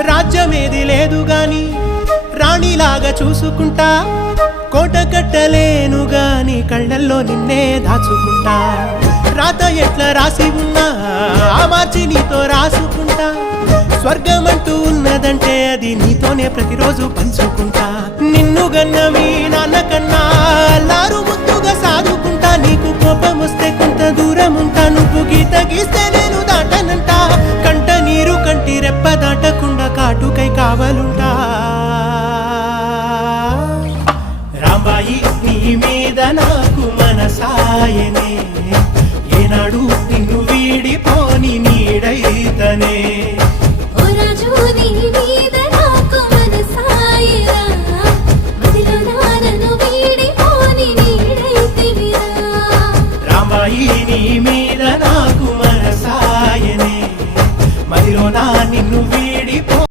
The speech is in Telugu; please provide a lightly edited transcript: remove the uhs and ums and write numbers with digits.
రాజ్యమేది లేదు గాని రాణిలాగా చూసుకుంటా, కోట కట్టలేను గాని కళ్ళల్లో నిన్నే దాచుకుంటా. రాత ఎట్లా రాసి ఉన్నా ఆ మార్చి నీతో రాసుకుంటా. స్వర్గమంటూ ఉన్నదంటే అది నీతోనే ప్రతిరోజు పంచుకుంటా. నిన్ను గన్న మీ నాన్న కన్నా అల్లారు ముద్దుగా సాదుకుంటా. నీకు కోపం వస్తే కొంత దూరం ఉంటా, నువ్వు గీత గీస్తే నేను దాటనంటా. కంట నీరు కంటి రెప్ప దాటకుండా కాటుకై కావలుంటా.